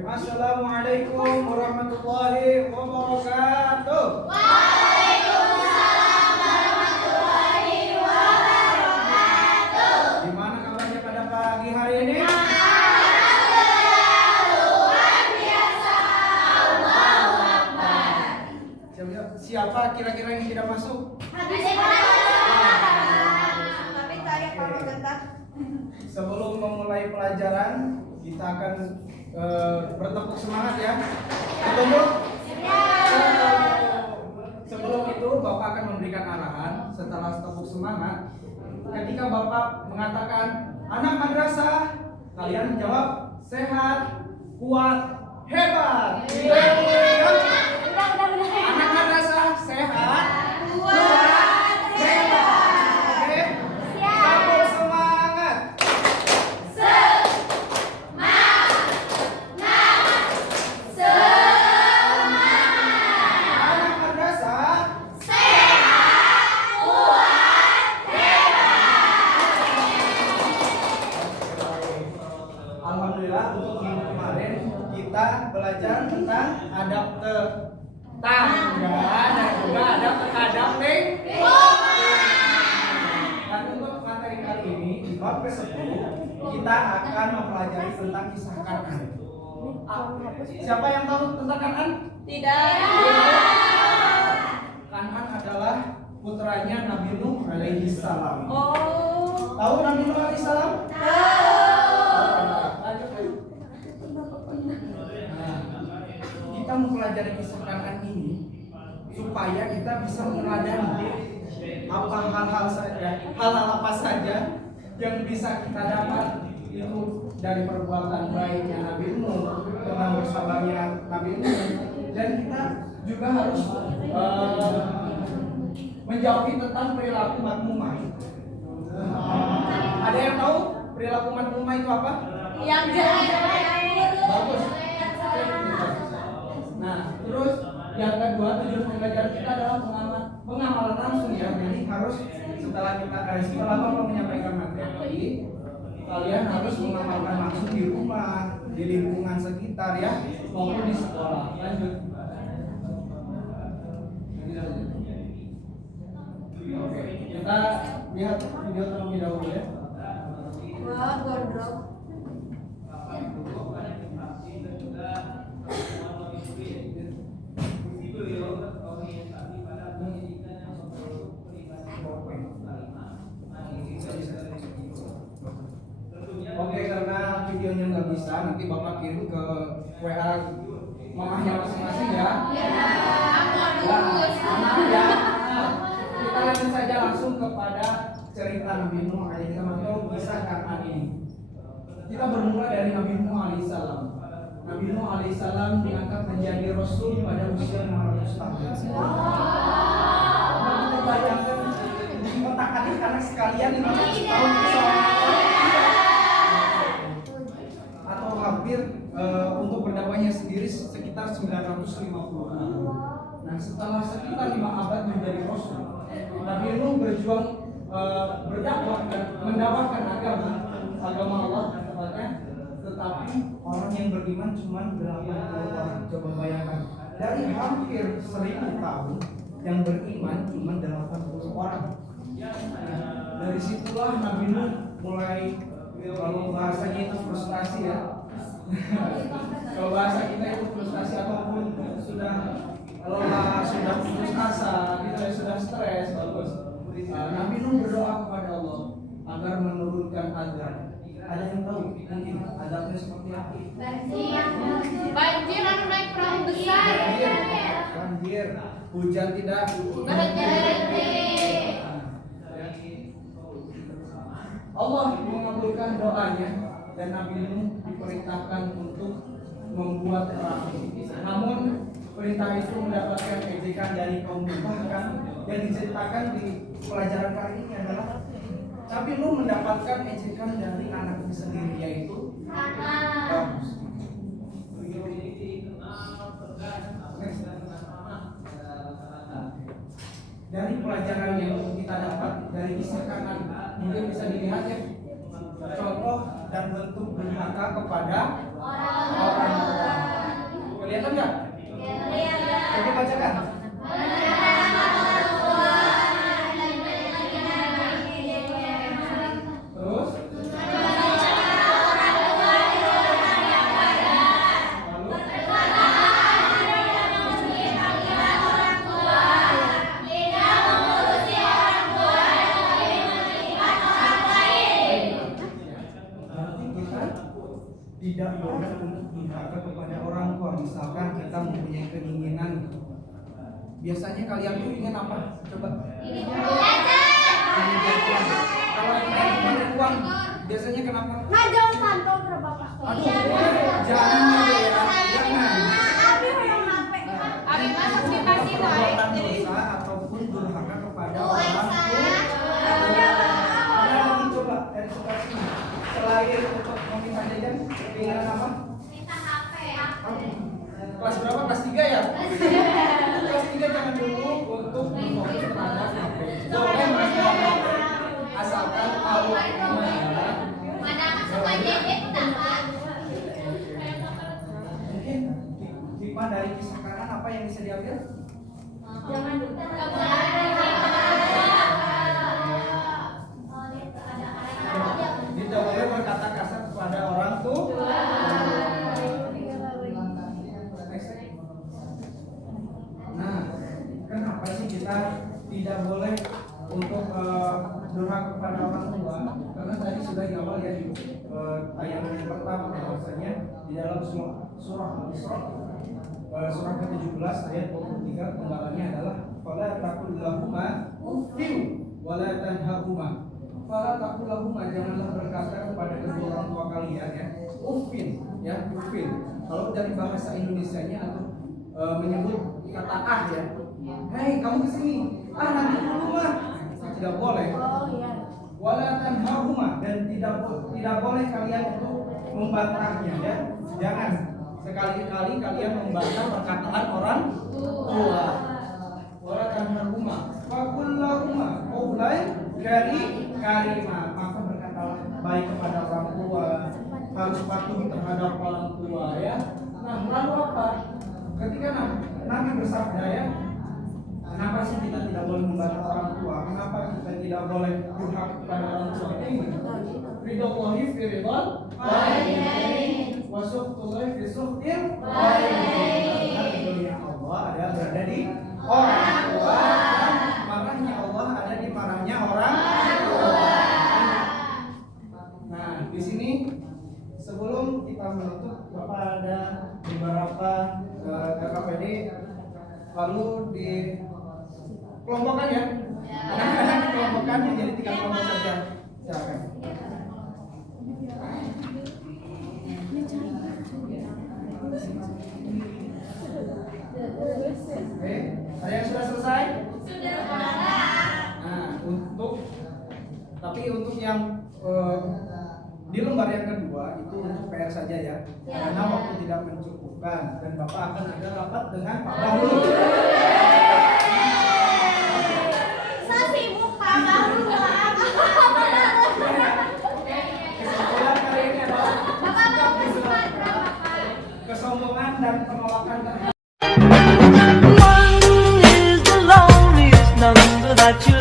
Assalamualaikum warahmatullahi wabarakatuh. Waalaikumsalam warahmatullahi wabarakatuh. Gimana kabarnya pada pagi hari ini? Alhamdulillah, luar biasa. Allahu Akbar. Siapa kira-kira yang tidak masuk? Tapi saya kalau bentar. Sebelum memulai pelajaran, kita akan bertepuk semangat ya. Ketemu? Sebelum itu Bapak akan memberikan arahan. Setelah tepuk semangat, ketika Bapak mengatakan anak madrasah, kalian jawab sehat, kuat, hebat. Anak madrasah sehat, kuat, hebat. Oke? Tepuk semangat. Anak madrasah Alhamdulillah untuk minggu kemarin kita belajar tentang adab tetangga dan juga adab dan untuk materi kali ini di bab ke-10 kita akan mempelajari tentang kisah Kan'an. Siapa yang tahu tentang Kan'an? Tidak. Kan'an adalah putranya Nabi Nuh alaihi salam. Oh. Tahu Nabi Nuh alaihi salam? Kita mempelajari kisah Kan'an ini supaya kita bisa meneladani hal-hal apa saja yang bisa kita dapat itu dari perbuatan baiknya Nabi Nuh, tentang bersabarnya Nabi Nuh, dan kita juga harus menjauhi tentang perilaku madmumah. Ada yang tahu perilaku madmumah itu apa? Yang jelek. Bagus. Nah, terus yang kedua tujuan pembelajaran kita adalah pengamalan langsung ya. Jadi harus setelah Bapak menyampaikan materi, kalian harus mengamalkan langsung di rumah, di lingkungan sekitar ya, maupun di sekolah. Lanjut. Oke, kita lihat video terlebih dahulu ya. Wah, gondrong. Oke, karena videonya nggak bisa, nanti Bapak kirim ke WA mamahnya masing-masing ya. Ya. Kita lanjut saja langsung kepada cerita Nabi Nuh alaihi salam atau kisah Kan'an ini. Kita bermula dari Nabi Nuh alaihi salam. Nabi Nuh alaihi salam diangkat menjadi rasul pada usia 500 tahun. Kita bayangkan di otak-atik anak sekalian 500 tahun atau hampir untuk berdakwahnya sendiri sekitar 950 tahun. Nah, setelah sekitar 5 abad menjadi rasul, Nabi Nuh berjuang berdakwah dan mendakwahkan agama Allah tepatnya, tetapi orang yang beriman cuma 80 orang. Coba bayangkan, dari hampir 1000 tahun yang beriman cuma 80 orang. Nah, dari situlah Nabi Nuh mulai, kalau bahasanya itu frustasi ya. Kalau bahasa kita itu frustasi ataupun sudah lelah, sudah putus asa, kita sudah stres, bagus. Nabi Nuh berdoa kepada Allah agar menurunkan azab. Ada yang tahu mungkin azabnya seperti apa? Banjir anu naik perahu besar. Banjir, hujan tidak Berhenti. Allah mengabulkan doanya dan Nabi Nuh diperintahkan untuk membuat perahu. Namun perintah itu mendapatkan ejekan dari kaum Nuh. Bahkan yang diceritakan di pelajaran kali ini adalah Nabi Nuh mendapatkan ejekan dari anaknya sendiri, yaitu Kamus. Dari pelajaran yang kita dapat dari kisah Kan'an, mungkin bisa dilihat ya, contoh dan bentuk durhaka kepada orang Kelihatan nggak? Coba bacakan. Terus? Berarti kita tidak boleh untuk durhaka kepada orang tua. Misalkan kita mempunyai keinginan, biasanya kalian tuh ingin apa? Coba. Ingin uang. Kalau kita ingin uang, biasanya kenapa? Ngajak pantau ke bapak. Aduh, jangan ya, jangan. Abi masuk dikasih Perbuatan dosa ataupun durhaka kepada orang tua. Ada lagi coba dari sebelah sini. Selain untuk meminta jajan, keinginan apa? Minta HP. Kelas berapa? Kelas 3 ya? Kelas 3 jangan dulu untuk berfokus terhadap HP. Boleh Mas, boleh. Asalkan kalau Mana suka jajan tak? mungkin hikmah dari kisah kanan apa yang bisa diambil? Jangan lupa. Tidak boleh berkata kasar kepada orang tua. Nah, kenapa sih kita tidak boleh untuk durhaka kepada orang tua? Karena tadi sudah di awal ya di ayat yang pertama bahwasanya di dalam surah Al-Isra surah ke-17 ayat 23 penggalannya adalah fala taqul lahuma uffin wala tanhahuma. Fala taqul lahuma, janganlah berkata kepada kedua orang tua kalian ya uffin ya uffin. Kalau dari bahasa Indonesianya atau menyebut kata ah ya. Hei, kamu kesini. Ah, nanti dulu mah. Tidak boleh. Wala tanhahuma, dan tidak boleh kalian untuk membantahnya ya. Jangan sekali-kali kalian membantah perkataan orang tua. Wala tanhahuma. Faqul lahuma qawlan karimah. Maka berkatalah baik kepada orang tua, harus patuh terhadap orang tua ya. Nah, lalu apa? Ketika Nabi bersabda ya, kenapa sih kita tidak boleh membantah orang tua? Kenapa kita tidak boleh durhaka kepada orang tua? Ini ridwallahi fi ridwan walidain wa sukhtullahi fi sukhtil walidain. Ridhonya Allah ada berada di orang tua, dan marahnya Allah ada di marahnya orang tua. Nah, di sini sebelum kita menutup, Bapak ada beberapa KKPD lalu dikelompokkan ya. Anak-anak dikelompokkan menjadi 3 kelompok saja. Silakan. Oke, ada yang sudah selesai? Nah, untuk yang di lembar yang kedua itu untuk PR saja ya. Karena waktu tidak mencukupkan dan Bapak akan ada rapat dengan Pak Bahru. Saya sibuk Pak Bahru. Kesimpulan kali ini adalah Bapak mau kesimpulan berapa Pak? kesombongan dan penolakan terhadap One is the loneliest number that you